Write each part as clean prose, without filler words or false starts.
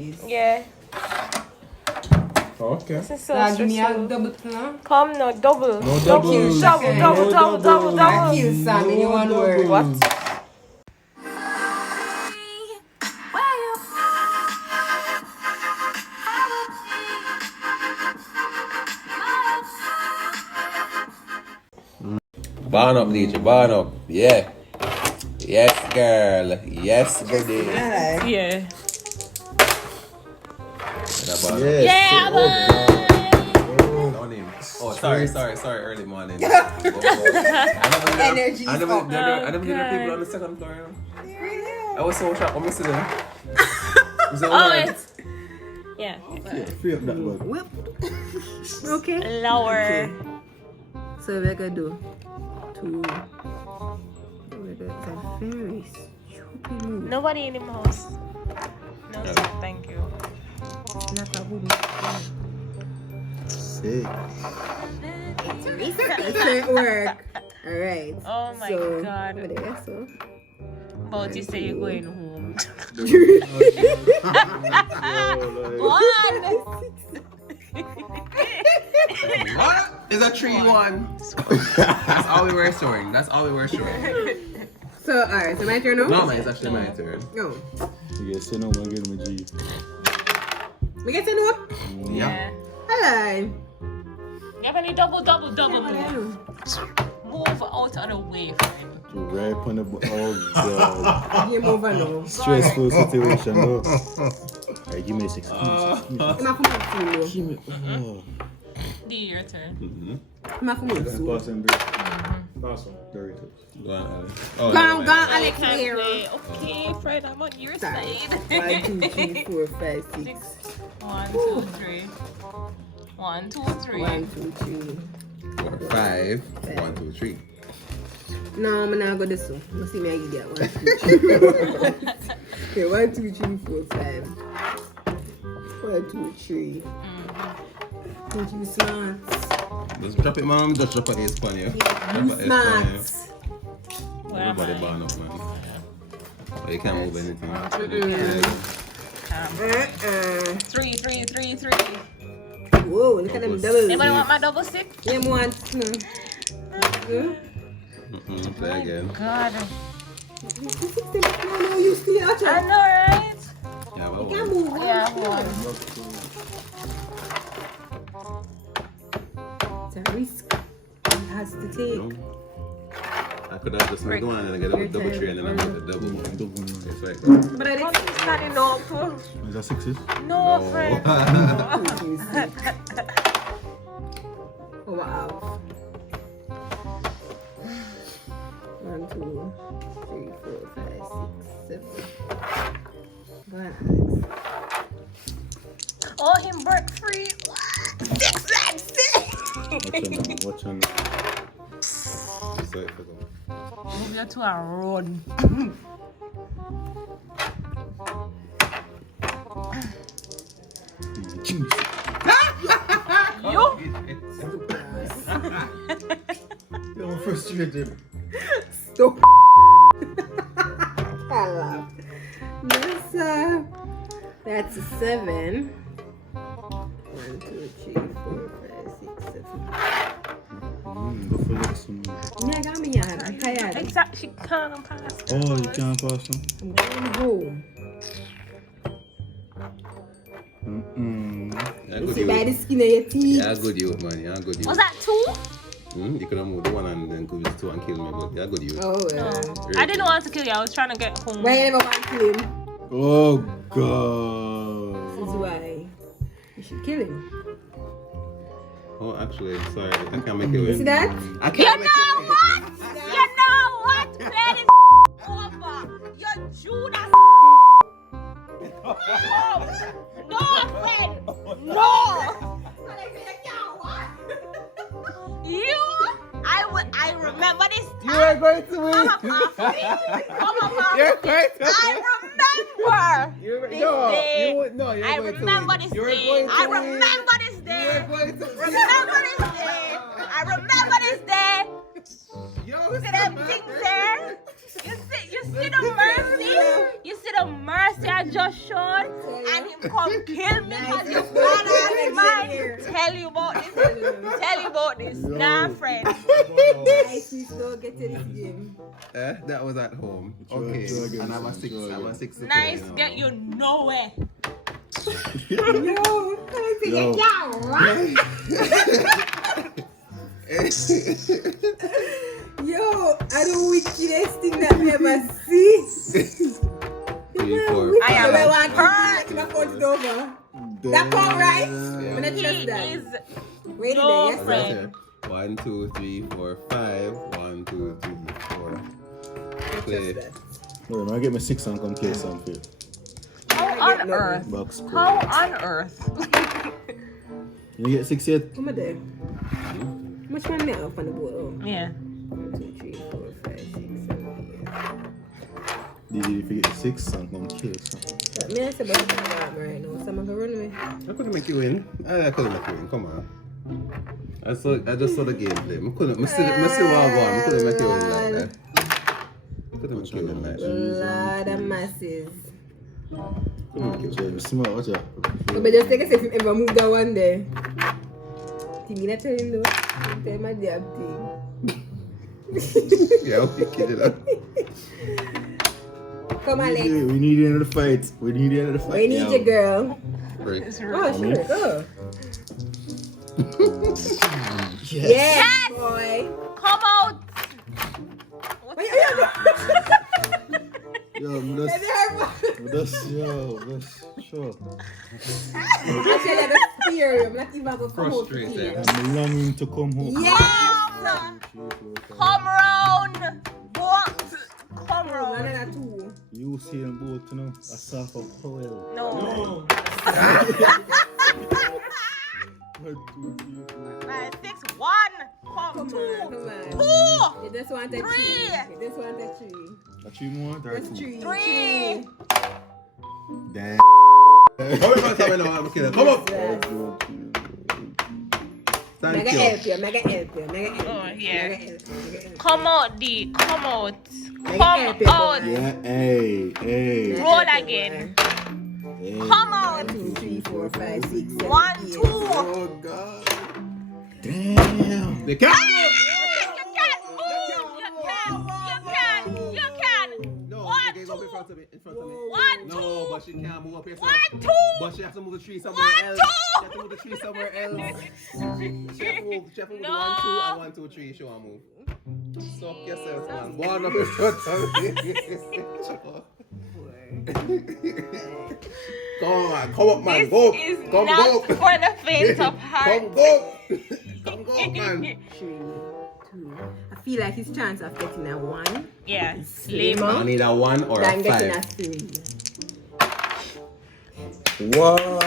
please. Yeah. Okay. This is so Give me a stressful. double plan. Come no double. No doubles. Double. I kill Sam in one word. What? Burn up, DJ. Burn up. Yeah. Yes, girl. Yes, buddy. Yeah. Yeah, boy. On him. Oh, sorry. Early morning. Energy. I never did the people on the second floor. You know? Really? I was so shocked. I'm missing them. It's. Yeah. Free up that one. Whip. Okay. Lower. So we're gonna do 2. It's a very stupid move. Nobody in the house. No, sir, thank you. Not a woman. Sick. It didn't work. Alright. Oh my so, God. Over there, so. But you say you're going home. What? Is a 3-1. That's all we were showing. So, alright, so my turn now? No, man, it's actually my turn. No. You get sent home and get him a G. We get to know? Yeah. Hello. You have any double. Hello. Move out of the way, friend. You right on the oh god. Game over now. Stressful situation, though. Alright, give me a 6. Give me a 6. I'm not for me Give me oh. Do your turn. I'm not for me Pass and break. Pass on. Doritos. Go on, Alex. Go on, Alex. Time Here. play. Okay, Fred, I'm on your Sorry. side. 1, 2, 3, 4, 5, 6. 1, 2, 3. 1, 2, 3. 1, 2, 3. 4, 5. 1, 2, 3. No, I'm not going to do this one. You see me, I give you 1, 2, 3. Okay, 1, 2, 3, 4, 5. 1, 2, 3. Thank you, smart. Just drop it, mom. Just drop it, it's funny. You smart. Everybody burn up, man. But you can't move anything. 3. Whoa, look at them doubles. Anybody want my double stick? Yeah, I want. Play again. God. No, you still out I know, right? Yeah, You well, can't move. Yeah, 1. It's a risk he has to take. I could have just made one and then get a double 3 and then I make a double 1. It's like But I Don't didn't be standing up. Is that 6s? No, friend. Oh, wow. 1, 2, 3, 4, 5, 6, 7. Go on, Alex. Oh, him break free. 6 and 6. Watch on. it's like for them. Move you to a run. You? You're frustrated. Stop. I laugh. That's a 7. 1, 2, 3, 4, 5, 6, 7. Go for Lexi. Yeah, I got me on. I'm tired. Exactly. She can't pass. Oh, you can't pass them? I'm going home. Yeah, You good see by the youth. skin of your teeth. Yeah, good youth, man. Yeah, good youth. Was that 2? You could have moved the 1 and then could use 2 and kill me, but yeah, good youth. Oh, yeah. I didn't want to kill you. I was trying to get home. Why you never want to kill him? Oh, God. This is why. You should kill him. Oh, actually, sorry. I can't make it You see win. that? I You can't make know it what? You know what? Play this over. You're Judas. No, friend. No. You. I remember this time. You are going to win. Come up after me. Come up after You're me. going to I remember this day. I remember this day. I remember this day. Remember this day. I remember this day. Yo, See that? them things there. You see the mercy? You see the mercy I just showed? And him come kill me because you bad ass man. Tell you about this. Tell you about this. Nah, friend. Nice, we still get to this game. That was at home. Okay. And I was six. Nice, get you nowhere. Yo, right? Yo, I the wickedest thing that we ever see. 3, 4. I am hurt. That part right? Yeah. When I He trust that. is Wait a no minute, yes, friend. sir. 1, 2, 3, 4, 5. 1, 2, 3, 4. Play. No, I get my 6 and come play some for you. How on earth? Box How on earth? You get 6 yet? Come on there. How much money I have on the board? Oh. Yeah. 1, 2, 3, 4, 5, 6, 7, 8. Did you forget 6 and come play something? But me, I said, but I'm right now. Someone can run away. I couldn't make you win. I couldn't make you win. Come on. I just saw the gameplay. I couldn't. I see what I want. I couldn't make you win like that. I couldn't make you win like that. Lot of masses. Smart, watch out. But just take a if you ever move that one day. Timmy, not tell him though. Tell him my damn thing. Yeah, I'll be kidding up. Come on, Lex. We need you in the fight. We need you in the fight. We need you, girl. Break. It's Oh, rude. sure, go. Yes. Yes, boy. Come out. Yo, that's sure. Actually, that's fear. I'm not even going to come out to Frustrated. here. I'm longing to come home. Yes! Come round. What? Come One round. and a two. You see them both, you know, a soft of coil. No. 1, 2, 3, 4. 5, 6, 1. Come Come two. on, come on. 2. You just want a Three. tree. You just want a tree. A 3 more? That's tree. 3. Damn. Come up. Thank Mega you. help you. Mega help you. Oh, yeah. Mega help you. Come out, D. Come out. Make Come it happy, out. boy. Yeah, hey. Roll again. Hey. Come out. 2, 3, 4, 5, 6, 7, 1, 8. 2. Oh God. Damn. They can't. You can move. You can. No, 1, they go 2. in front of me. 1, 2. No, but she can't move up here. 1, 2. But she has to move the tree somewhere 1, else. 2. She has to move the tree somewhere else. She have to move the 1, 2 and 1, 2, 3. She won't move. Suck yourself, man. One up in front of me. Come on, come up, man. This Go. is Come not go. for the faint of heart. Come go. Come go, man. 3, 2. I feel like his chance of getting a 1 Yeah, is slim. I slimmer need a 1 or a than getting a 5. 3. Wow.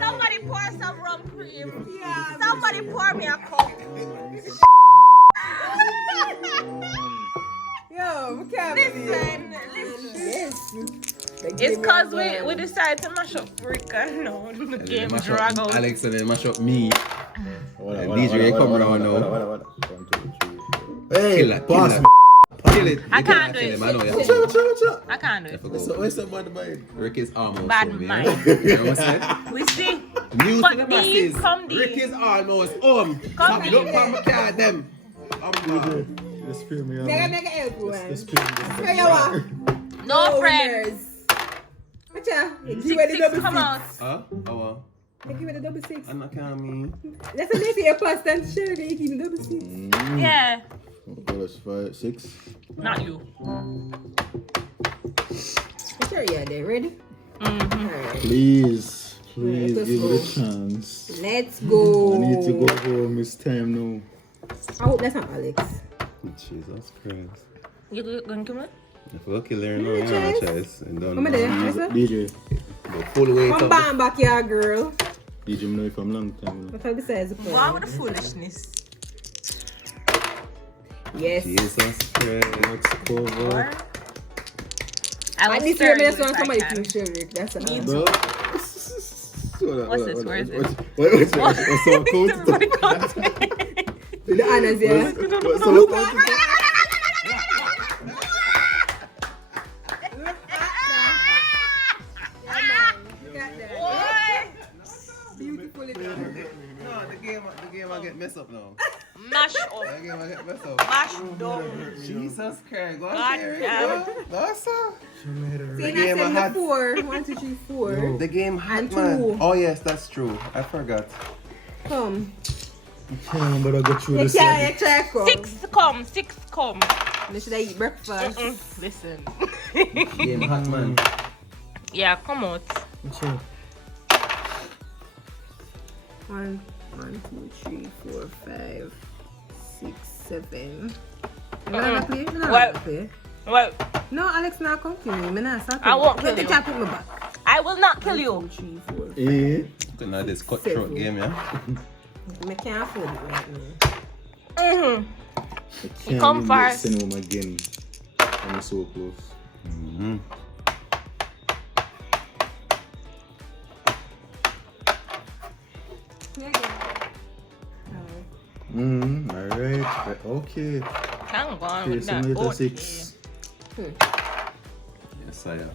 Somebody pour some rum cream. Somebody pour me a cup. Yo, we can't believe Listen. Yes. It's cause we decided to mash up Rika. No, the game Mash up drag out. Alex and then mash up me. What DJ come around now. 1, 2, 3. Hey, pass me. Kill it. I You can't kill do him. it. I know you. Watch out. I can't do it. Where's the bad mind? Rick is almost Bad home, mind. yeah? You know what I'm saying? We see. News But to the these masses. come these. Rick is almost home. Come Stop, look these. for my card, them. Let's spare me. Mega help you, Let's man. spare me. Where you are? No friend. winners. Watch out. You 6, give me the 6, double come 6. out. Huh? Oh, You give me the double 6. I'm not coming. That's a nice air pass and share. You give me double 6. Yeah, That's 5, 6. not you. Sure, yeah, they ready? Alright. Please Let's give me go. the chance. Let's go. I need to go home. It's time now. I hope that's not Alex. Jesus Christ. You going to kill me? If we'll kill her now, I'm Chase. gonna chase. And done. Come there. What's up? DJ, Go full weight Come up. back back here, girl. DJ, me know if I'm long time. What's all besides the Wow, with the foolishness. Yes. Jesus Christ. What's cover? I And will this stir way, you I just want if I somebody can. to show Rick. That's Me all. too. What's this? Where is this? What's our count? Everybody comes. The honors, yeah. What's our count? Beautifully done. No, the game I get messed up now. Mash The up. game I get messed up. Mash down. Jesus Christ, go God on here. damn. That's So The you game send I had- the 4. 1, 2, 3, 4. the game hot, And man. 2. Oh yes, that's true. I forgot. Come. Yeah, but I go through You this. can't, you try come. 6 come. You should eat breakfast. Listen. Game hot, man. Yeah, come out. 1, 2, 3, 4, 5, 6, 7. You wanna play? You not What? wanna play? Well, No, Alex, not come kill me. I I won't kill you. you. You put me back. I will not kill 1, you. 2, 3, 4. Eh? You know this cutthroat game, yeah? I can't afford it right now. You come first. Send home again. I'm so close. Mm-hmm. Play again. Alright. Okay. Can go on Okay, with so that. later Okay. 6. Yes, I am.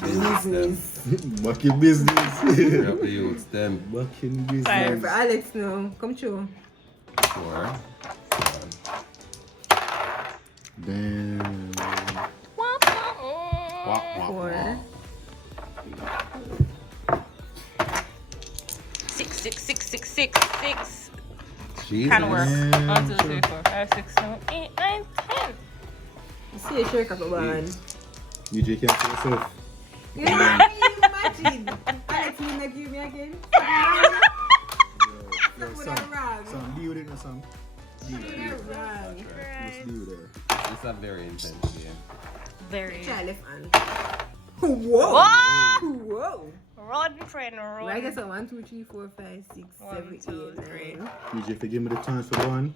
Business. Back in business. Free up the youths, them. Back in Fine. business. For Alex now. Come through. 4. Damn. Wah, 4. 6. Jesus. Can work. Yeah, 1, 2, 3, 4, 5, 6, 7, 8, 9, 10. You see a shake up a band. DJ can't for yourself. You know what I mean? Imagine. Alex, you not give me again? Something wrong. Some deal with it or some. Something wrong. Let's deal with it. It's a very intense game. Very. Try left hand. Whoa! Whoa! Whoa! Run, friend, run. Right, I guess 1, 2, 3, 4, 5, 6, 1, 7, 2, 8, 3. 9. DJ, if you give me the chance for one,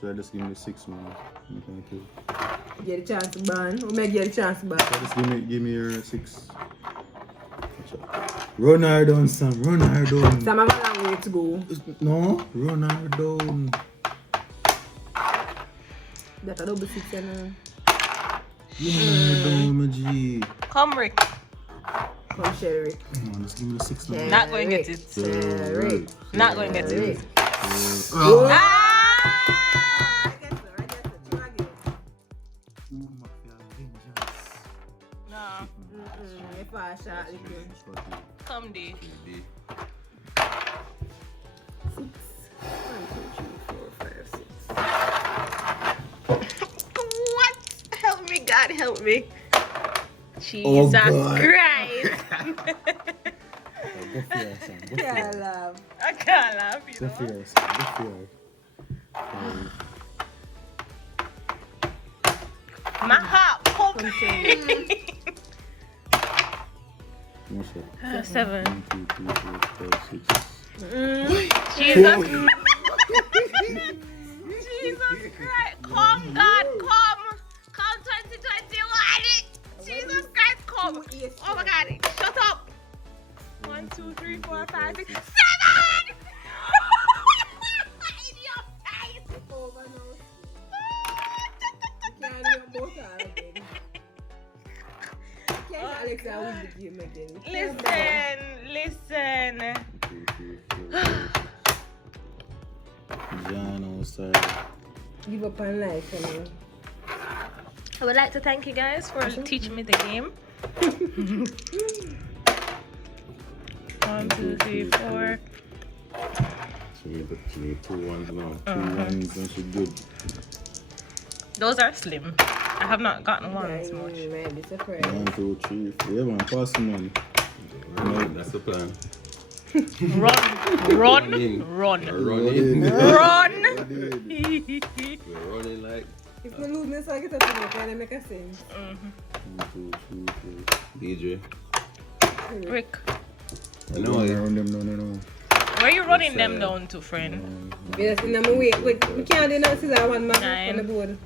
should I just give me the 6 man? Thank you. Get a chance to ban. Or may get a chance to ban. Just give me your 6. Run her down, Sam. Run her down. Sam, I have a long way to go. No, run her down. That's a double 6 and Run her down, my G. Come, Rick. come Sherry. Come on, just give me the 6 now. Not going to get it. Sherry. Not going to get it. Oh. Ah! I guess so. Two again. No. If I shot again. Come, D. 1, 2, 3, 4, 5, 6. What? Help me, God, help me. Oh, Jesus God. Christ. Go for her, Sam. Go for Yeah, her. love. I can't laugh, you Go know. for her, Sam. Go for her. My heart pumping. One shot. 7. 1, 2, 3, 4, 5, 6. Jesus. Jesus Christ. Come, God, come. Come 2021. Jesus Christ, come. Oh my God. Shut up. 1, 2, 3, 4, 5, 6, 7. In your face. Over now. Can't do it both times again. Can't Alex, I win the game again. Listen. John outside. Give up on life, you know. I would like to thank you guys for teaching me the game. 1, 2, 3, 4. So we got 2 ones now. 2 ones and she good. Those are slim. I have not gotten Yeah, ones you much. might be surprised. 1, 2, 3, 4. Yeah, man, pass them on. That's the plan. Run. Running. Run. We're running. Run. We're running like If I lose this, I get up to me, can I make a sense? 1, 2, 3, 4. DJ. Rick. I know Run it. around them, no. Where you running them down to, friend? Yes, in my way. Wait, we can't do nothing to one man Nine. on the board.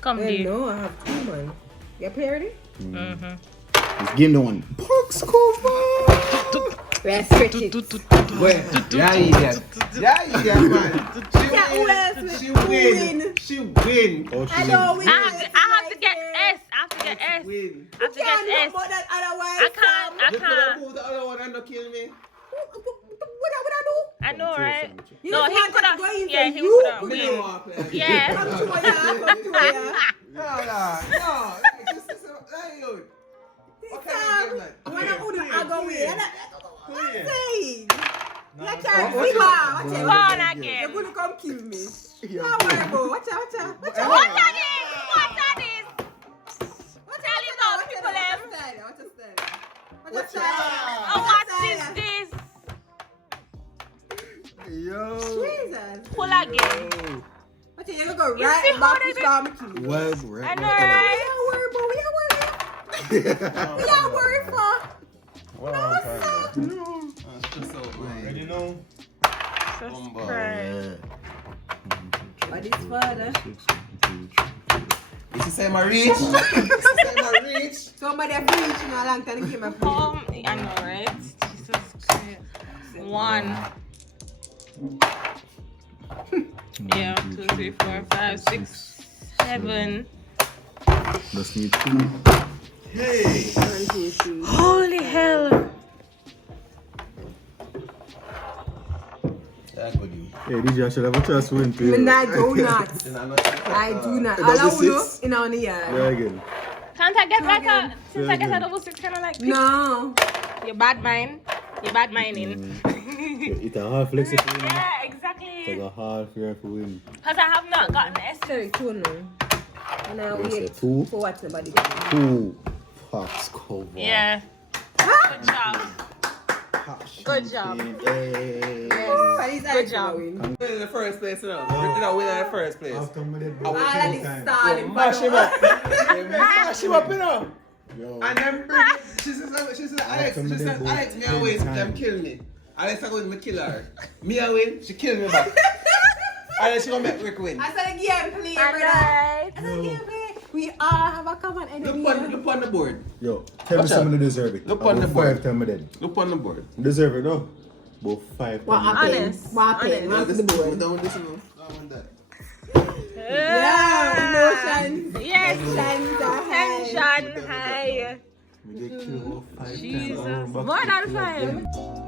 Come Well, deep. no, I have 2 man. You play ready? This game the one. Box cover. Let's stretch it. Wait, yeah, idiot. Yeah, idiot, man. Yeah, who else She will win. win? She win. Oh, she I know we I have to get S. I have to get S. Win. I have to can't get do S. more than otherwise. I can't. I You could have can't. moved the other one and not kill me. What I do? I know, right? You No, just he want could to have. go in Yeah, so he you could have. could Me win. don't want to play. Yeah. Come to ya. No. Just lion. What kind of game that? When I put I go win. I'm saying. You Oh, can't see her. Watch Come out. on You're again. going to come kill me. Don't worry about. Watch out. What are these? What are these? Tell him now, people them. What's your Oh, what is this? Yo. Jesus. Pull again. Watch out, you're going to go You see right how back they to do- Storm King. Well, I know, right? We are worried for. Ready now? Jesus Christ. What is father? This is my reach. This is my reach. Somebody have reached in a long time to give me a play. I know, right? Jesus Christ. 1. Yeah, 2, 3, 4, 5, 6, 7. Just need 2. Hey. 1, 2, 3. Holy hell. That's good. Hey, DJ, I should have a chance to win for you. I do not. I do not. All I will do in on the Yeah, yard. again. Can't I get like Again. a, since I get a double 6 kind of like, No. you're bad mind. You're bad minding. It's a half flexi for win. Yeah, It's exactly. a half here for win. Because I have not gotten S. Sorry, 2 no. And I You say wait 2? for what somebody can. 2 box cover. Yeah. Good job. Good job. Hey. Good job. Win in the first place, you know. Win in the first place. After me dead, All of this starting. Mash him up. Mash him up, you know. Yo. And then bring it. She said, Alex, me a win, them kill me. Alex I go with me kill her. Me a win, she kill me back. Alex she gonna make Rick win. I said again, please, brother. Alright. I said again, please. We all have a common enemy. Look on the board. Yo, tell me Watch something out. to deserve it. Look About on the board. 5 times dead. Look on the board. Deserve it, no? About 5 What times. happened? Honest. What happened? Honest. Man to the board. Don't listen to that. Yeah, emotions. Yes. Tensions are high. Tension high. We get killed about 5 times. Jesus. Back More to than the 5.